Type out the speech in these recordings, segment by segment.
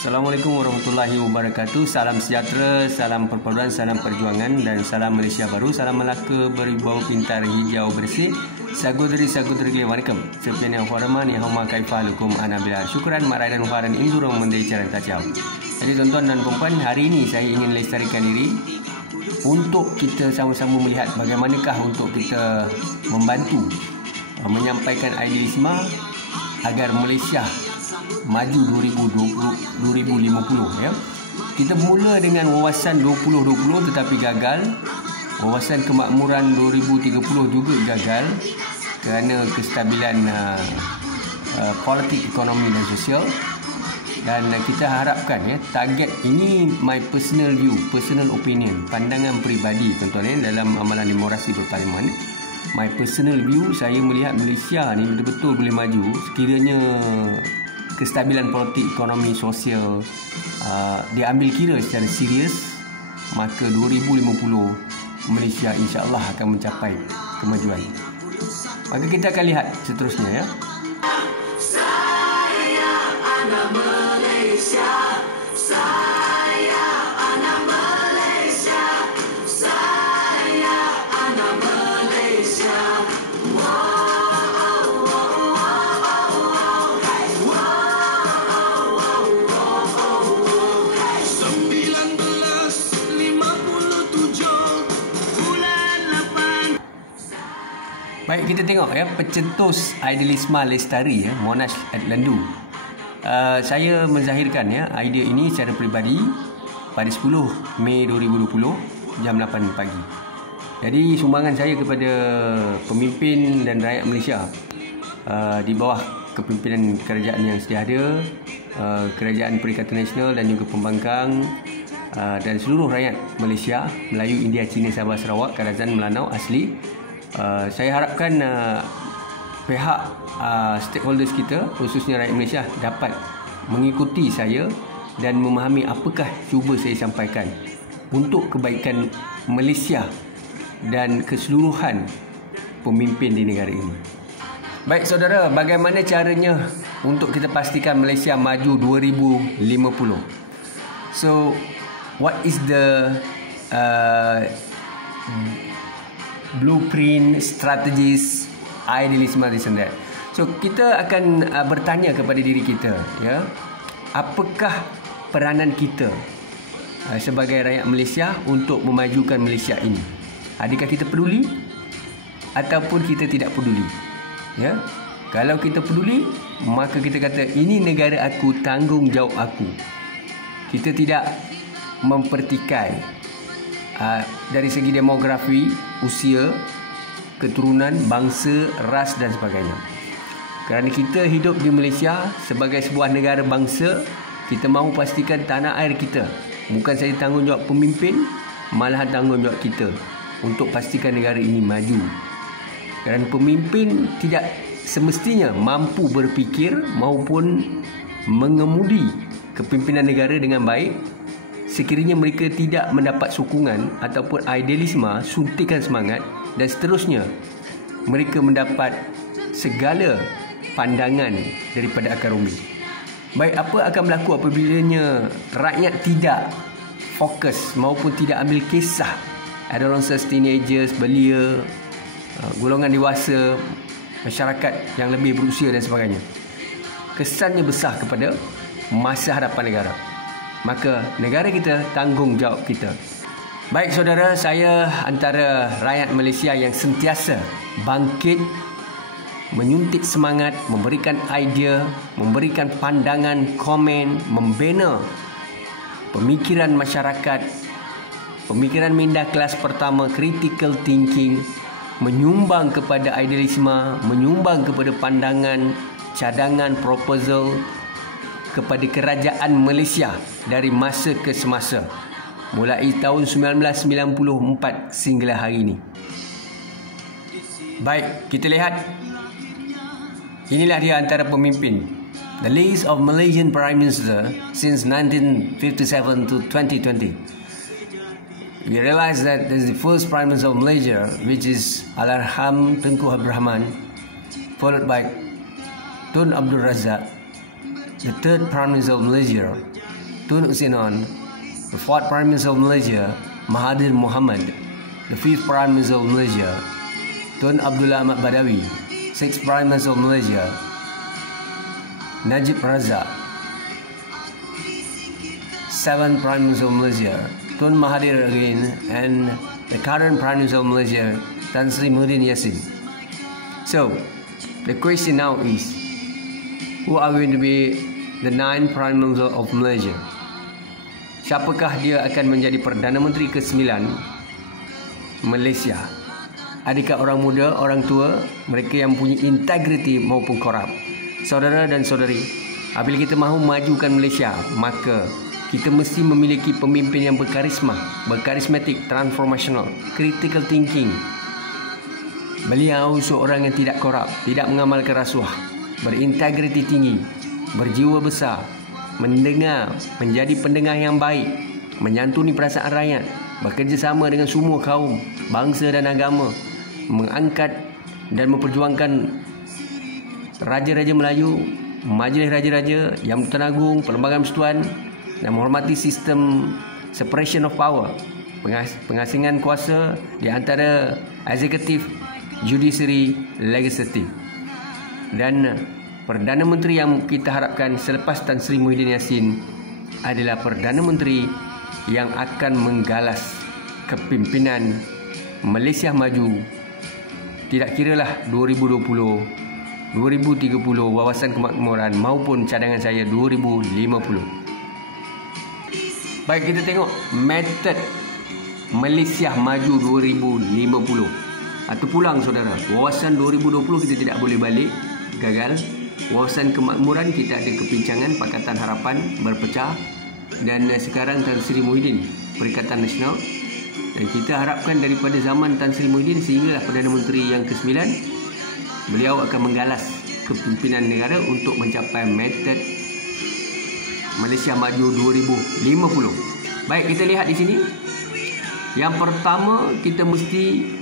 Assalamualaikum warahmatullahi wabarakatuh. Salam sejahtera, salam perpaduan, salam perjuangan dan salam Malaysia baru. Salam Melaka berbau pintar hijau bersih. Sagodari-sagodari waalaikum. Sepian yang hormat yang hama kaifalukum ana bila syukran marai dan waran indurong mendai cara tajam. Jadi tuan-tuan dan puan, hari ini saya ingin lestarikan diri untuk kita sama-sama melihat bagaimanakah untuk kita membantu menyampaikan idealisme agar Malaysia maju 2050 ya. Kita mula dengan wawasan 2020 tetapi gagal. Wawasan kemakmuran 2030 juga gagal kerana kestabilan politik, ekonomi dan sosial. Dan kita harapkan ya, target ini my personal view, personal opinion, pandangan peribadi tuan-tuan ya, dalam amalan demokrasi berparlimen. My personal view, saya melihat Malaysia ni betul-betul boleh maju sekiranya kestabilan politik, ekonomi, sosial diambil kira secara serius, maka 2050 Malaysia insya-Allah akan mencapai kemajuan. Maka kita akan lihat seterusnya ya. Saya anak Malaysia, saya anak Malaysia, saya anak Malaysia. Baik, kita tengok ya, pencetus idealisme lestari ya, Monash Adlandu. Saya menzahirkan ya idea ini secara peribadi pada 10 Mei 2020 jam 8 pagi. Jadi sumbangan saya kepada pemimpin dan rakyat Malaysia di bawah kepimpinan kerajaan yang sedia ada, Kerajaan Perikatan Nasional dan juga pembangkang dan seluruh rakyat Malaysia, Melayu, India, Cina, Sabah, Sarawak, Kadazan, Melanau asli. Saya harapkan pihak stakeholders kita, khususnya rakyat Malaysia, dapat mengikuti saya dan memahami apakah cuba saya sampaikan untuk kebaikan Malaysia dan keseluruhan pemimpin di negara ini. Baik saudara, bagaimana caranya untuk kita pastikan Malaysia maju 2050? So, what is the blueprint, strategies, idealisme this and that. So kita akan bertanya kepada diri kita ya, apakah peranan kita sebagai rakyat Malaysia untuk memajukan Malaysia ini? Adakah kita peduli ataupun kita tidak peduli? Ya. Kalau kita peduli, maka kita kata ini negara aku, tanggungjawab aku. Kita tidak mempertikai dari segi demografi, usia, keturunan, bangsa, ras dan sebagainya. Kerana kita hidup di Malaysia sebagai sebuah negara bangsa, kita mahu pastikan tanah air kita bukan saja tanggungjawab pemimpin, malahan tanggungjawab kita untuk pastikan negara ini maju. Kerana pemimpin tidak semestinya mampu berfikir maupun mengemudi kepimpinan negara dengan baik sekiranya mereka tidak mendapat sokongan ataupun idealisme, suntikan semangat dan seterusnya mereka mendapat segala pandangan daripada akar umbi. Baik, apa akan berlaku apabila rakyat tidak fokus maupun tidak ambil kisah adolescents, teenagers, belia, golongan dewasa, masyarakat yang lebih berusia dan sebagainya? Kesannya besar kepada masa hadapan negara. Maka negara kita, tanggungjawab kita. Baik saudara, saya antara rakyat Malaysia yang sentiasa bangkit, menyuntik semangat, memberikan idea, memberikan pandangan, komen, membina pemikiran masyarakat, pemikiran minda kelas pertama, critical thinking, menyumbang kepada idealisme, menyumbang kepada pandangan, cadangan, proposal kepada kerajaan Malaysia dari masa ke semasa, mulai tahun 1994 sehingga hari ini. Baik, kita lihat. Inilah dia antara pemimpin. The list of Malaysian Prime Minister since 1957 to 2020. We realize that this is the first Prime Minister of Malaysia, which is Allahyarham Tunku Abdul Rahman, followed by Tun Abdul Razak, the third Prime Minister of Malaysia, Tun Usinon, the 4th Prime Minister of Malaysia, Mahathir Mohamad, the 5th Prime Minister of Malaysia, Tun Abdullah Ahmad Badawi, 6th Prime Minister of Malaysia, Najib Razak, 7th Prime Minister of Malaysia, Tun Mahathir again, and the current Prime Minister of Malaysia, Tan Sri Muhyiddin Yassin. So, the question now is, who are going to be the 9th Prime Minister of Malaysia? Siapakah dia akan menjadi Perdana Menteri ke-9 Malaysia? Adakah orang muda, orang tua, mereka yang punya integriti maupun korup? Saudara dan saudari, apabila kita mahu majukan Malaysia, maka kita mesti memiliki pemimpin yang berkarisma, berkarismatik, transformational, critical thinking. Beliau seorang yang tidak korup, tidak mengamalkan rasuah, berintegriti tinggi, berjiwa besar, mendengar, menjadi pendengar yang baik, menyantuni perasaan rakyat, bekerjasama dengan semua kaum, bangsa dan agama, mengangkat dan memperjuangkan Raja-Raja Melayu, Majlis Raja-Raja, Yang Bertuan Agong, Perlembagaan Persekutuan, dan menghormati sistem separation of power, pengasingan kuasa di antara eksekutif, judiciary, legislatif. Dan Perdana Menteri yang kita harapkan selepas Tan Sri Muhyiddin Yassin adalah Perdana Menteri yang akan menggalas kepimpinan Malaysia maju, tidak kiralah 2020, 2030, wawasan kemakmuran maupun cadangan saya 2050. Baik, kita tengok metod Malaysia maju 2050 atau pulang saudara. Wawasan 2020 kita tidak boleh balik, gagal. Wawasan kemakmuran kita ada kepincangan, Pakatan Harapan berpecah, dan sekarang Tan Sri Muhyiddin, Perikatan Nasional. Dan kita harapkan daripada zaman Tan Sri Muhyiddin sehinggalah Perdana Menteri yang ke-9, beliau akan menggalas kepimpinan negara untuk mencapai metod Malaysia Maju 2050. Baik, kita lihat di sini. Yang pertama, kita mesti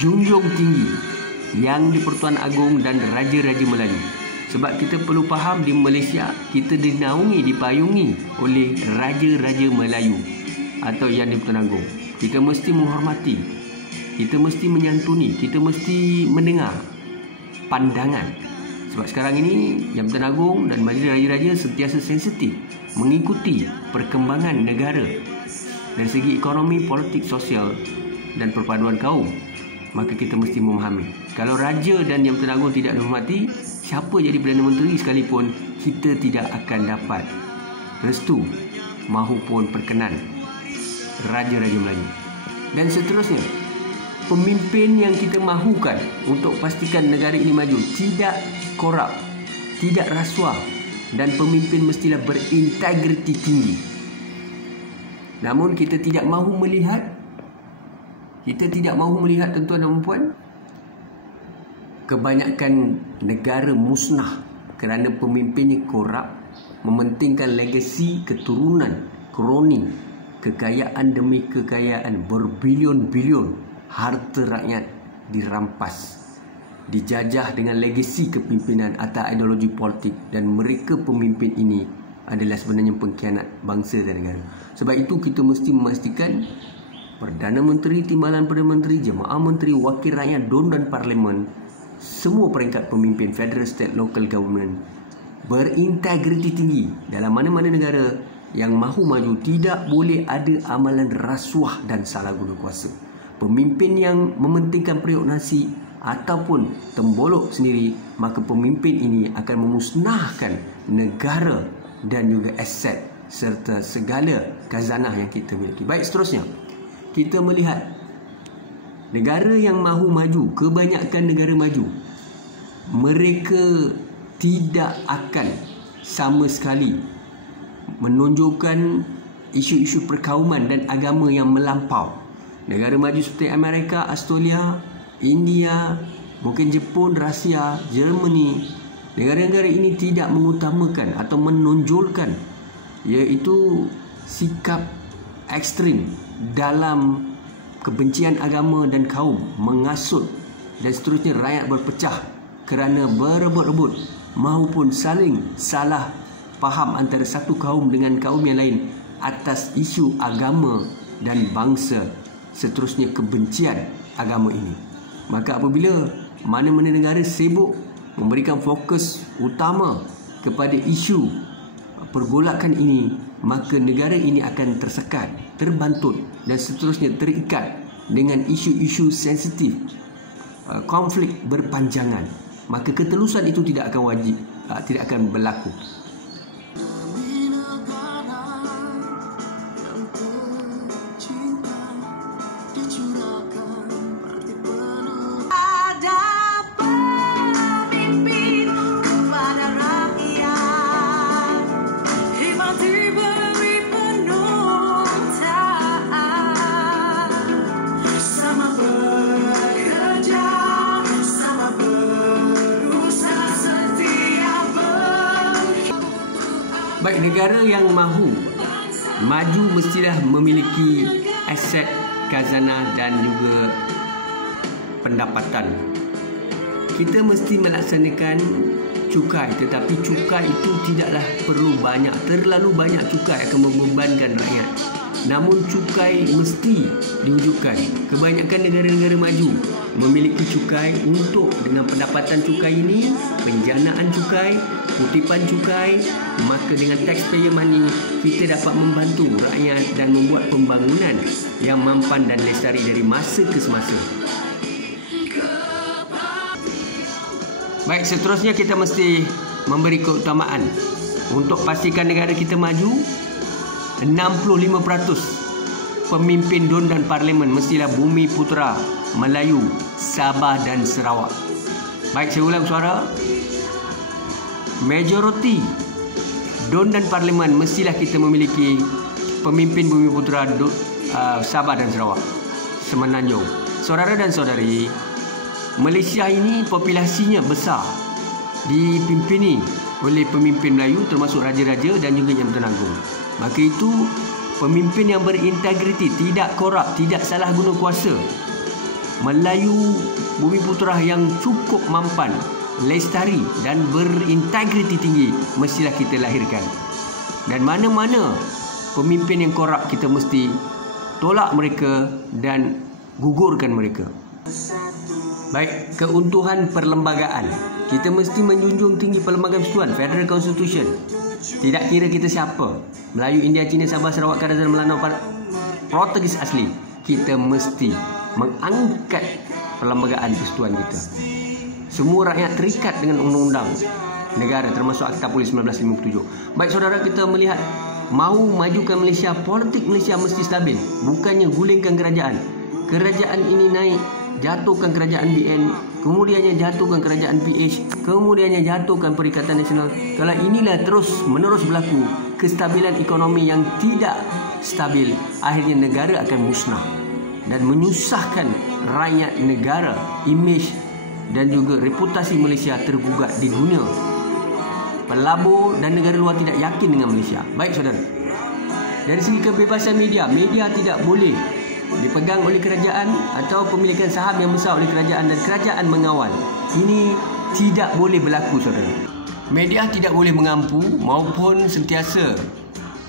junjung tinggi Yang di-Pertuan Agong dan Raja-Raja Melayu. Sebab kita perlu faham, di Malaysia kita dinaungi, dipayungi oleh Raja-Raja Melayu atau Yang di-Pertuan Agong. Kita mesti menghormati, kita mesti menyantuni, kita mesti mendengar pandangan. Sebab sekarang ini Yang Bertuan Agong dan Majlis Raja-Raja sentiasa sensitif mengikuti perkembangan negara dari segi ekonomi, politik, sosial dan perpaduan kaum. Maka kita mesti memahami, kalau Raja dan Yang Bertuan Agong tidak dihormati, siapa jadi Perdana Menteri sekalipun, kita tidak akan dapat restu maupun perkenan Raja-Raja Melayu. Dan seterusnya, pemimpin yang kita mahukan untuk pastikan negara ini maju tidak korup, tidak rasuah, dan pemimpin mestilah berintegriti tinggi. Namun kita tidak mahu melihat, tuan-tuan dan puan, kebanyakan negara musnah kerana pemimpinnya korup, mementingkan legasi keturunan, kroni, kekayaan demi kekayaan, berbilion-bilion harta rakyat dirampas, dijajah dengan legasi kepimpinan atau ideologi politik, dan mereka pemimpin ini adalah sebenarnya pengkhianat bangsa dan negara. Sebab itu kita mesti memastikan Perdana Menteri, Timbalan Perdana Menteri, Jemaah Menteri, Wakil Rakyat, DUN dan Parlimen, semua peringkat pemimpin federal, state, local government berintegriti tinggi. Dalam mana-mana negara yang mahu maju, tidak boleh ada amalan rasuah dan salah guna kuasa. Pemimpin yang mementingkan periuk nasi ataupun tembolok sendiri, maka pemimpin ini akan memusnahkan negara dan juga aset serta segala khazanah yang kita miliki. Baik, seterusnya kita melihat negara yang mahu maju, kebanyakan negara maju, mereka tidak akan sama sekali menunjukkan isu-isu perkauman dan agama yang melampau. Negara maju seperti Amerika, Australia, India, mungkin Jepun, Rusia, Germany, negara-negara ini tidak mengutamakan atau menonjolkan iaitu sikap ekstrim dalam kebencian agama dan kaum, mengasut dan seterusnya rakyat berpecah kerana berebut-rebut maupun saling salah faham antara satu kaum dengan kaum yang lain atas isu agama dan bangsa, seterusnya kebencian agama ini. Maka apabila mana-mana negara sibuk memberikan fokus utama kepada isu pergolakan ini, maka negara ini akan tersekat, terbantut dan seterusnya terikat dengan isu-isu sensitif, konflik berpanjangan. Maka ketelusan itu tidak akan berlaku. Baik, negara yang mahu maju mestilah memiliki aset, khazanah dan juga pendapatan. Kita mesti melaksanakan cukai, tetapi cukai itu tidaklah perlu banyak. Terlalu banyak cukai akan membebankan rakyat. Namun cukai mesti diwujudkan. Kebanyakan negara-negara maju memiliki cukai untuk dengan pendapatan cukai ini, penjanaan cukai, kutipan cukai, maka dengan taxpayer money kita dapat membantu rakyat dan membuat pembangunan yang mampan dan lestari dari masa ke semasa. Baik, seterusnya kita mesti memberi keutamaan untuk pastikan negara kita maju. 65% pemimpin DUN dan Parlimen mestilah bumi putera Melayu, Sabah dan Sarawak. Baik, saya ulang suara. Majoriti DUN dan Parlimen mestilah kita memiliki pemimpin bumi putera Sabah dan Sarawak, Semenanjung. Saudara dan saudari, Malaysia ini populasinya besar, dipimpini oleh pemimpin Melayu termasuk raja-raja dan juga Yang Bertanggung. Maka itu pemimpin yang berintegriti, tidak korup, tidak salah guna kuasa, Melayu bumi putera yang cukup mampan, lestari dan berintegriti tinggi mestilah kita lahirkan. Dan mana-mana pemimpin yang korup, kita mesti tolak mereka dan gugurkan mereka. Baik, keuntuhan perlembagaan. Kita mesti menjunjung tinggi perlembagaan persekutuan, Federal Constitution. Tidak kira kita siapa, Melayu, India, Cina, Sabah, Sarawak, Kerazan, Melanau, Portugis asli, kita mesti mengangkat perlembagaan persekutuan kita. Semua rakyat terikat dengan undang-undang negara termasuk Akta Polis 1957. Baik saudara, kita melihat mahu majukan Malaysia, politik Malaysia mesti stabil, bukannya gulingkan kerajaan. Kerajaan ini naik, jatuhkan kerajaan BN, kemudiannya jatuhkan kerajaan PH, kemudiannya jatuhkan Perikatan Nasional. Kalau inilah terus menerus berlaku, kestabilan ekonomi yang tidak stabil, akhirnya negara akan musnah dan menyusahkan rakyat negara. Imej dan juga reputasi Malaysia tergugat di dunia. Pelabur dan negara luar tidak yakin dengan Malaysia. Baik saudara, dari segi kebebasan media, media tidak boleh dipegang oleh kerajaan atau pemilikan saham yang besar oleh kerajaan dan kerajaan mengawal. Ini tidak boleh berlaku saudara. Media tidak boleh mengampu maupun sentiasa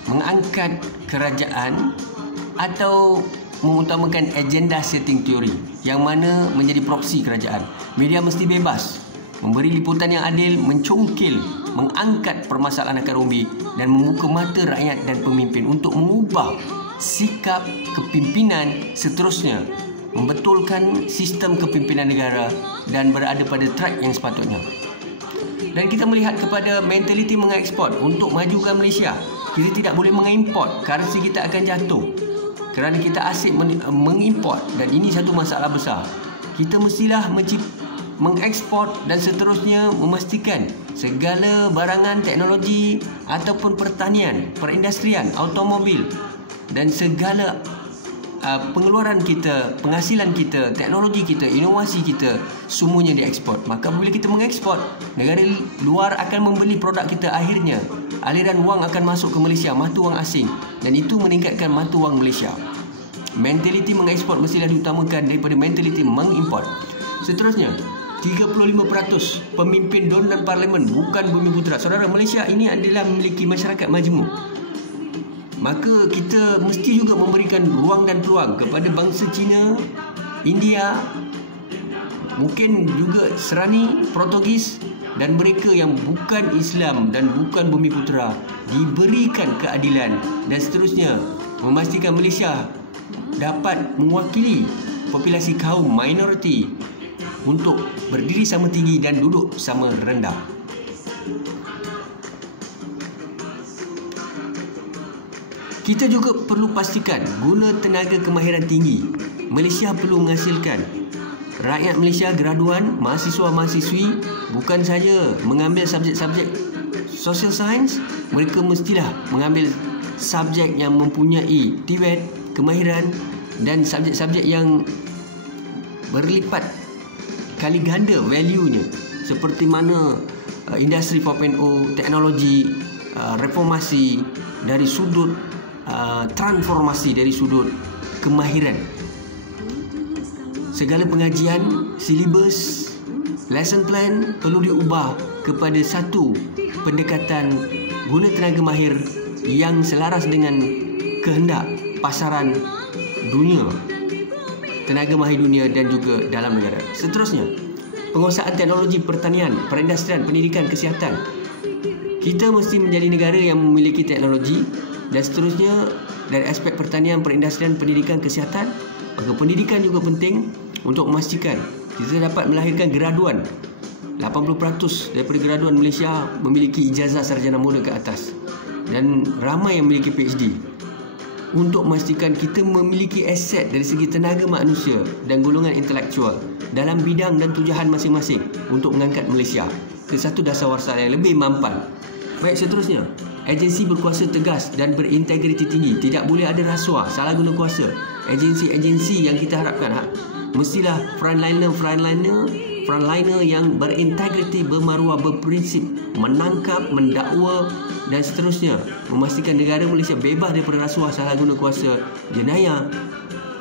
mengangkat kerajaan atau mengutamakan agenda setting teori yang mana menjadi proksi kerajaan. Media mesti bebas memberi liputan yang adil, mencongkil, mengangkat permasalahan akar umbi dan membuka mata rakyat dan pemimpin untuk mengubah sikap kepimpinan, seterusnya membetulkan sistem kepimpinan negara dan berada pada track yang sepatutnya. Dan kita melihat kepada mentaliti mengeksport untuk majukan Malaysia. Kita tidak boleh mengimport, currency kita akan jatuh kerana kita asyik mengimport, dan ini satu masalah besar. Kita mestilah mengeksport dan seterusnya memastikan segala barangan teknologi ataupun pertanian, perindustrian, automobil dan segala pengeluaran kita, penghasilan kita, teknologi kita, inovasi kita, semuanya diekspor. Maka bila kita mengekspor, negara luar akan membeli produk kita. Akhirnya aliran wang akan masuk ke Malaysia, mata wang asing, dan itu meningkatkan mata wang Malaysia. Mentaliti mengekspor mestilah diutamakan daripada mentaliti mengimport. Seterusnya, 35% pemimpin Don dan Parlimen bukan Bumiputera. Saudara, Malaysia ini adalah memiliki masyarakat majmuk. Maka kita mesti juga memberikan ruang dan peluang kepada bangsa Cina, India, mungkin juga Serani, Portugis dan mereka yang bukan Islam dan bukan Bumiputera diberikan keadilan dan seterusnya, memastikan Malaysia dapat mewakili populasi kaum minoriti untuk berdiri sama tinggi dan duduk sama rendah. Kita juga perlu pastikan guna tenaga kemahiran tinggi. Malaysia perlu menghasilkan rakyat Malaysia graduan, mahasiswa-mahasiswi bukan saja mengambil subjek-subjek social science, mereka mestilah mengambil subjek yang mempunyai TVET, kemahiran dan subjek-subjek yang berlipat kali ganda value-nya, seperti mana industri 4.0, teknologi, reformasi dari sudut transformasi dari sudut kemahiran. Segala pengajian, silibus, lesson plan perlu diubah kepada satu pendekatan guna tenaga mahir yang selaras dengan kehendak pasaran dunia, tenaga mahir dunia dan juga dalam negara. Seterusnya, penguasaan teknologi pertanian, perindustrian, pendidikan, kesihatan. Kita mesti menjadi negara yang memiliki teknologi dan seterusnya dari aspek pertanian, perindustrian, pendidikan, kesihatan. Maka pendidikan juga penting untuk memastikan kita dapat melahirkan graduan. 80% daripada graduan Malaysia memiliki ijazah sarjana muda ke atas dan ramai yang memiliki PhD. Untuk memastikan kita memiliki aset dari segi tenaga manusia dan golongan intelektual dalam bidang dan tujuan masing-masing untuk mengangkat Malaysia ke satu dasawarsa yang lebih mampan. Baik, seterusnya, agensi berkuasa tegas dan berintegriti tinggi. Tidak boleh ada rasuah, salah guna kuasa. Agensi-agensi yang kita harapkan mestilah frontliner yang berintegriti, bermaruah, berprinsip, menangkap, mendakwa dan seterusnya, memastikan negara Malaysia bebas daripada rasuah, salah guna kuasa, jenayah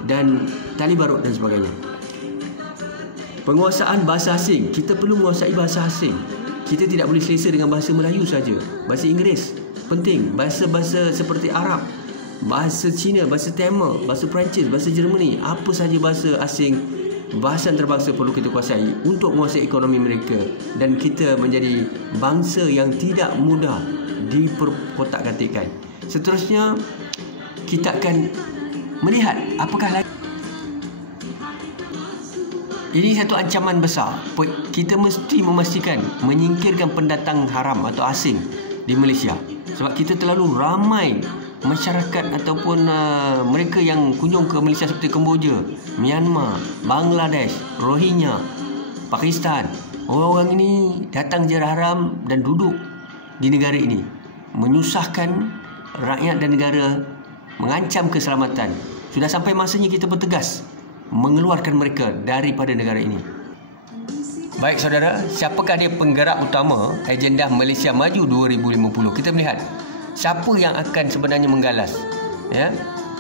dan tali barut dan sebagainya. Penguasaan bahasa asing. Kita perlu menguasai bahasa asing. Kita tidak boleh selesa dengan bahasa Melayu saja. Bahasa Inggeris penting, bahasa-bahasa seperti Arab, bahasa Cina, bahasa Tamil, bahasa Perancis, bahasa Germany, apa saja bahasa asing, bahasa antarabangsa perlu kita kuasai untuk menguasai ekonomi mereka dan kita menjadi bangsa yang tidak mudah diperkotak-katikkan. Seterusnya, kita akan melihat apakah lagi. Ini satu ancaman besar. Kita mesti memastikan menyingkirkan pendatang haram atau asing di Malaysia. Sebab kita terlalu ramai masyarakat ataupun mereka yang kunjung ke Malaysia seperti Kemboja, Myanmar, Bangladesh, Rohingya, Pakistan. Orang-orang ini datang secara haram dan duduk di negara ini, menyusahkan rakyat dan negara, mengancam keselamatan. Sudah sampai masanya kita bertegas mengeluarkan mereka daripada negara ini. Baik saudara, siapakah dia penggerak utama agenda Malaysia Maju 2050? Kita melihat siapa yang akan sebenarnya menggalas, ya.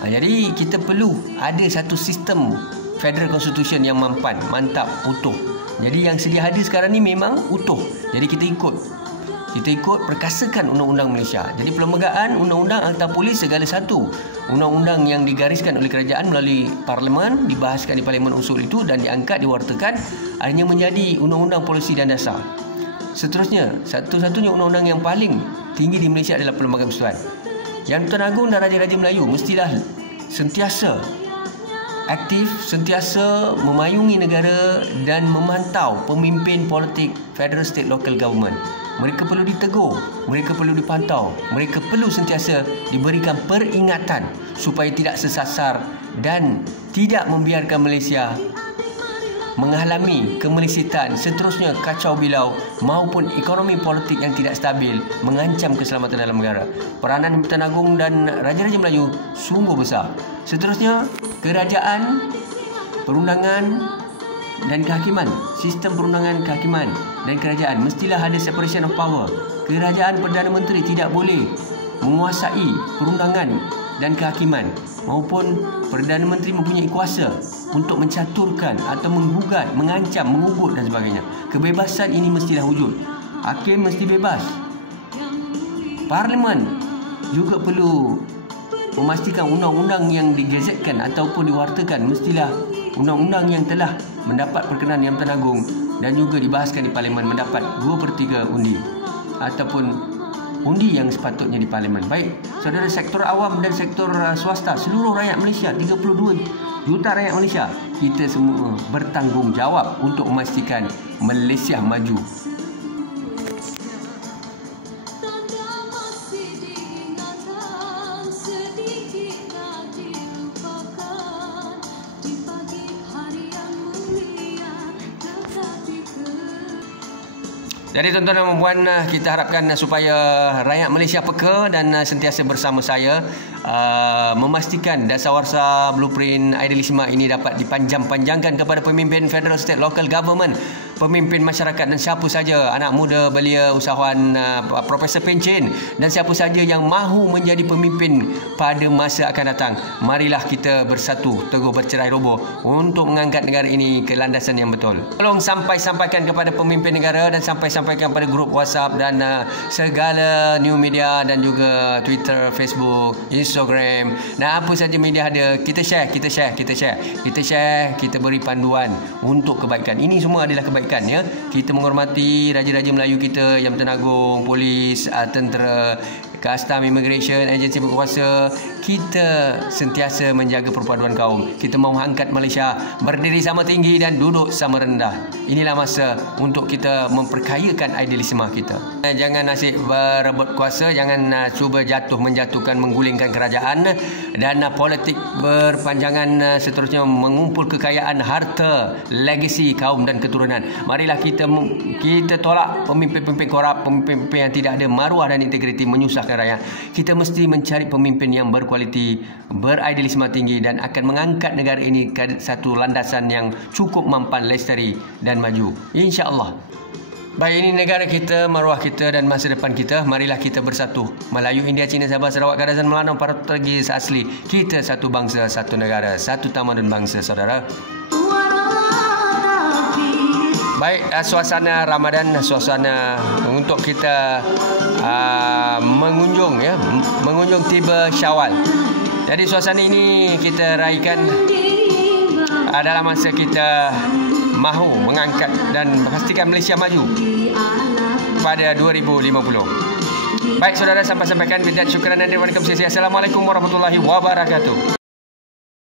Jadi kita perlu ada satu sistem Federal Constitution yang mampan, mantap, utuh. Jadi yang sedia ada sekarang ni memang utuh. Jadi kita ikut perkasakan undang-undang Malaysia. Jadi perlembagaan, undang-undang, akta polis, segala satu undang-undang yang digariskan oleh kerajaan melalui parlimen, dibahaskan di parlimen usul itu dan diangkat, diwartakan, akhirnya menjadi undang-undang polisi dan dasar. Seterusnya, satu-satunya undang-undang yang paling tinggi di Malaysia adalah Perlembagaan Persekutuan. Yang Tuan Agong dan Raja-Raja Melayu mestilah sentiasa aktif, sentiasa memayungi negara dan memantau pemimpin politik federal, state, local government. Mereka perlu ditegur, mereka perlu dipantau, mereka perlu sentiasa diberikan peringatan supaya tidak sesasar dan tidak membiarkan Malaysia mengalami kemelisitan, seterusnya kacau bilau maupun ekonomi politik yang tidak stabil mengancam keselamatan dalam negara. Peranan Tuan Agong dan Raja-Raja Melayu sungguh besar. Seterusnya, kerajaan, perundangan dan kehakiman, sistem perundangan, kehakiman dan kerajaan mestilah ada separation of power. Kerajaan Perdana Menteri tidak boleh menguasai perundangan dan kehakiman maupun Perdana Menteri mempunyai kuasa untuk mencaturkan atau menggugat, mengancam, mengugut dan sebagainya. Kebebasan ini mestilah wujud. Hakim mesti bebas. Parlimen juga perlu memastikan undang-undang yang digazetkan ataupun diwartakan mestilah undang-undang yang telah mendapat perkenan Yang Bertuan Agong dan juga dibahaskan di Parlimen mendapat 2/3 undi ataupun undi yang sepatutnya di Parlimen. Baik, saudara, sektor awam dan sektor swasta, seluruh rakyat Malaysia, 32 juta rakyat Malaysia, kita semua bertanggungjawab untuk memastikan Malaysia maju. Jadi tuan-tuan dan puan, kita harapkan supaya rakyat Malaysia peka dan sentiasa bersama saya memastikan dasawarsa blueprint Aidilistma ini dapat dipanjang-panjangkan kepada pemimpin federal, state, local government, pemimpin masyarakat dan siapa saja, anak muda, belia, usahawan, Profesor Pencen dan siapa saja yang mahu menjadi pemimpin pada masa akan datang. Marilah kita bersatu, teguh bercerai roboh untuk mengangkat negara ini ke landasan yang betul. Tolong sampaikan kepada pemimpin negara dan sampaikan pada grup WhatsApp dan segala new media dan juga Twitter, Facebook, Instagram dan apa saja media ada. Kita share, kita beri panduan untuk kebaikan. Ini semua adalah kebaikan, ya. Kita menghormati raja-raja Melayu kita, Yang Bertuan Agong, polis, tentera, Custom, Immigration, agensi berkuasa. Kita sentiasa menjaga perpaduan kaum. Kita mahu angkat Malaysia berdiri sama tinggi dan duduk sama rendah. Inilah masa untuk kita memperkayakan Aidilistma kita. Jangan asyik berebut kuasa, jangan cuba menjatuhkan, menggulingkan kerajaan dan politik berpanjangan seterusnya mengumpul kekayaan, harta, legasi kaum dan keturunan. Marilah kita tolak pemimpin-pemimpin korup, pemimpin-pemimpin yang tidak ada maruah dan integriti, menyusahkan rakyat. Kita mesti mencari pemimpin yang berkualiti, beridealisme tinggi dan akan mengangkat negara ini ke satu landasan yang cukup mampan, lestari dan maju, insya-Allah. Baik, ini negara kita, maruah kita dan masa depan kita. Marilah kita bersatu. Melayu, India, Cina, Sabah, Sarawak, Kadazan, Melano, Portugis asli. Kita satu bangsa, satu negara, satu tamadun bangsa, saudara. Baik, suasana Ramadan, suasana untuk kita mengunjung tiba Syawal. Jadi suasana ini kita raikan dalam masa kita mahu mengangkat dan memastikan Malaysia maju pada 2050. Baik saudara, sampaikan bidat syukran dan terima kasih. Assalamualaikum warahmatullahi wabarakatuh.